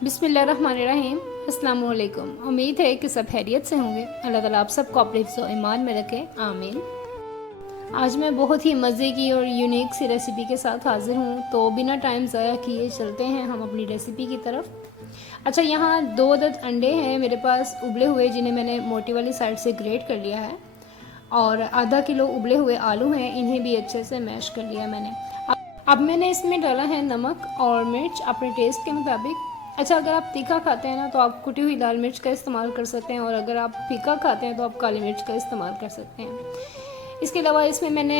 बिस्मिल्लाहिर्रहमानिर्रहीम। अस्सलाम वालेकुम। उम्मीद है कि सब खैरियत से होंगे। अल्लाह ताला आप सबको अपने हिफ्ज़ व ईमान में रखे, आमीन। आज मैं बहुत ही मज़े की और यूनिक सी रेसिपी के साथ हाज़िर हूँ, तो बिना टाइम ज़ाया किए चलते हैं हम अपनी रेसिपी की तरफ। अच्छा, यहाँ 2 अदद अंडे हैं मेरे पास उबले हुए, जिन्हें मैंने मोटी वाली साइड से ग्रेट कर लिया है, और आधा किलो उबले हुए आलू हैं, इन्हें भी अच्छे से मैश कर लिया मैंने। अब मैंने इसमें डाला है नमक और मिर्च अपने टेस्ट के मुताबिक। अच्छा, अगर आप तीखा खाते हैं ना तो आप कुटी हुई लाल मिर्च का इस्तेमाल कर सकते हैं, और अगर आप फीका खाते हैं तो आप काली मिर्च का इस्तेमाल कर सकते हैं। इसके अलावा इसमें मैंने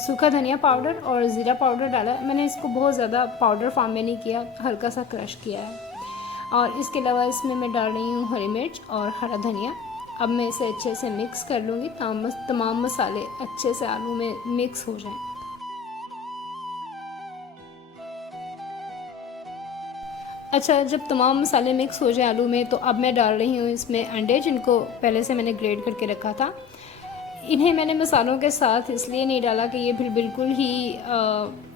सूखा धनिया पाउडर और ज़ीरा पाउडर डाला है। मैंने इसको बहुत ज़्यादा पाउडर फॉर्म में नहीं किया, हल्का सा क्रश किया है। और इसके अलावा इसमें मैं डाल रही हूँ हरी मिर्च और हरा धनिया। अब मैं इसे अच्छे से मिक्स कर लूँगी, तमाम मसाले अच्छे से आलू में मिक्स हो जाएं। अच्छा, जब तमाम मसाले मिक्स हो जाए आलू में, तो अब मैं डाल रही हूँ इसमें अंडे, जिनको पहले से मैंने ग्रेट करके रखा था। इन्हें मैंने मसालों के साथ इसलिए नहीं डाला कि ये फिर बिल्कुल ही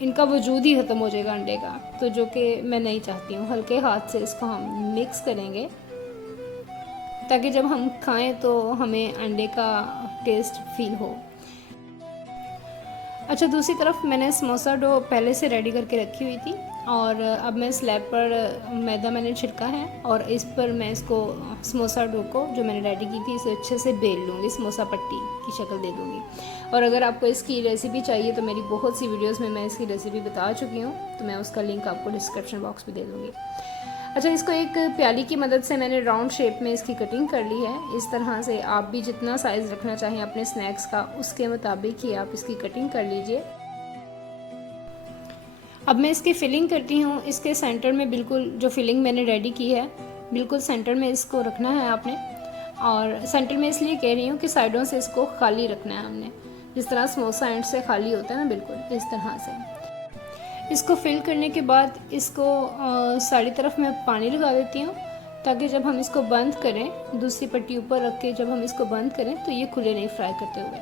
इनका वजूद ही ख़त्म हो जाएगा अंडे का, तो जो कि मैं नहीं चाहती हूँ। हल्के हाथ से इसको हम मिक्स करेंगे ताकि जब हम खाएं तो हमें अंडे का टेस्ट फील हो। अच्छा, दूसरी तरफ मैंने समोसा डो पहले से रेडी करके रखी हुई थी, और अब मैं स्लैब पर मैदा मैंने छिड़का है, और इस पर मैं इसको समोसा डो को जो मैंने रेडी की थी इसे अच्छे से बेल लूँगी, समोसा पट्टी की शक्ल दे दूँगी। और अगर आपको इसकी रेसिपी चाहिए तो मेरी बहुत सी वीडियोस में मैं इसकी रेसिपी बता चुकी हूँ, तो मैं उसका लिंक आपको डिस्क्रिप्शन बॉक्स में दे दूँगी। अच्छा, इसको एक प्याली की मदद से मैंने राउंड शेप में इसकी कटिंग कर ली है। इस तरह से आप भी जितना साइज़ रखना चाहें अपने स्नैक्स का, उसके मुताबिक ही आप इसकी कटिंग कर लीजिए। अब मैं इसकी फिलिंग करती हूँ। इसके सेंटर में बिल्कुल जो फिलिंग मैंने रेडी की है, बिल्कुल सेंटर में इसको रखना है आपने। और सेंटर में इसलिए कह रही हूँ कि साइडों से इसको खाली रखना है हमने, जिस तरह समोसा एंड से खाली होता है ना, बिल्कुल इस तरह से। इसको फिल करने के बाद इसको सारी तरफ मैं पानी लगा देती हूँ, ताकि जब हम इसको बंद करें, दूसरी पट्टी ऊपर रख के जब हम इसको बंद करें तो ये खुले नहीं फ्राई करते हुए।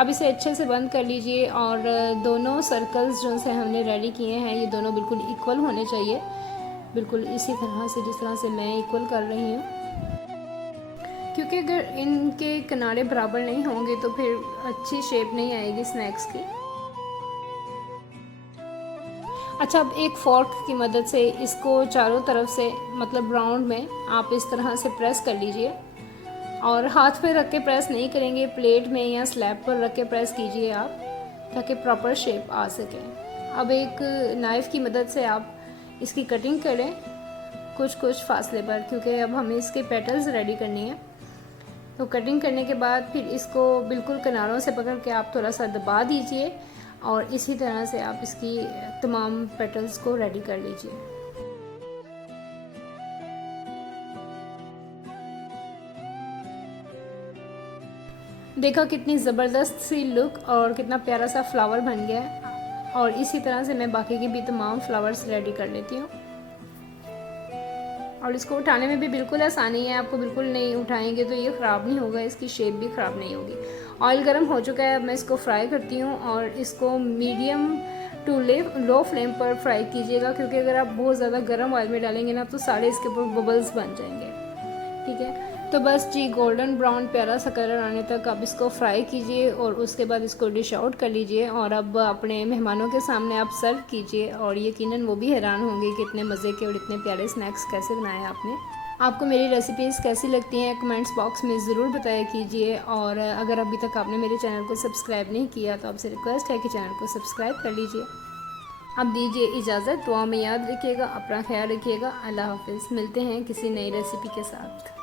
अब इसे अच्छे से बंद कर लीजिए, और दोनों सर्कल्स जो से हमने रेडी किए हैं ये दोनों बिल्कुल इक्वल होने चाहिए, बिल्कुल इसी तरह से जिस तरह से मैं इक्वल कर रही हूँ, क्योंकि अगर इनके किनारे बराबर नहीं होंगे तो फिर अच्छी शेप नहीं आएगी स्नैक्स की। अच्छा, अब एक फोर्क की मदद से इसको चारों तरफ से, मतलब राउंड में आप इस तरह से प्रेस कर लीजिए, और हाथ पे रख के प्रेस नहीं करेंगे, प्लेट में या स्लैब पर रख के प्रेस कीजिए आप, ताकि प्रॉपर शेप आ सके। अब एक नाइफ़ की मदद से आप इसकी कटिंग करें कुछ कुछ फासले पर, क्योंकि अब हमें इसके पेटल्स रेडी करनी है। तो कटिंग करने के बाद फिर इसको बिल्कुल किनारों से पकड़ के आप थोड़ा सा दबा दीजिए, और इसी तरह से आप इसकी तमाम पेटल्स को रेडी कर लीजिए। देखा कितनी ज़बरदस्त सी लुक और कितना प्यारा सा फ्लावर बन गया है, और इसी तरह से मैं बाकी की भी तमाम फ्लावर्स रेडी कर लेती हूँ। और इसको उठाने में भी बिल्कुल आसानी है, आपको बिल्कुल नहीं उठाएंगे तो ये ख़राब नहीं होगा, इसकी शेप भी ख़राब नहीं होगी। ऑयल गर्म हो चुका है, अब मैं इसको फ्राई करती हूँ, और इसको मीडियम टू लो फ्लेम पर फ्राई कीजिएगा, क्योंकि अगर आप बहुत ज़्यादा गर्म ऑयल में डालेंगे ना तो सारे इसके ऊपर बबल्स बन जाएंगे। ठीक है, तो बस जी गोल्डन ब्राउन प्यारा सा कलर आने तक आप इसको फ्राई कीजिए, और उसके बाद इसको डिश आउट कर लीजिए, और अब अपने मेहमानों के सामने आप सर्व कीजिए, और यकीनन वो भी हैरान होंगे कि इतने मज़े के और इतने प्यारे स्नैक्स कैसे बनाए आपने। आपको मेरी रेसिपीज़ कैसी लगती हैं कमेंट्स बॉक्स में ज़रूर बताया कीजिए, और अगर अभी तक आपने मेरे चैनल को सब्सक्राइब नहीं किया तो आपसे रिक्वेस्ट है कि चैनल को सब्सक्राइब कर लीजिए। अब दीजिए इजाज़त, दुआ में याद रखिएगा, अपना ख्याल रखिएगा। अल्लाह हाफ़िज़। मिलते हैं किसी नई रेसिपी के साथ।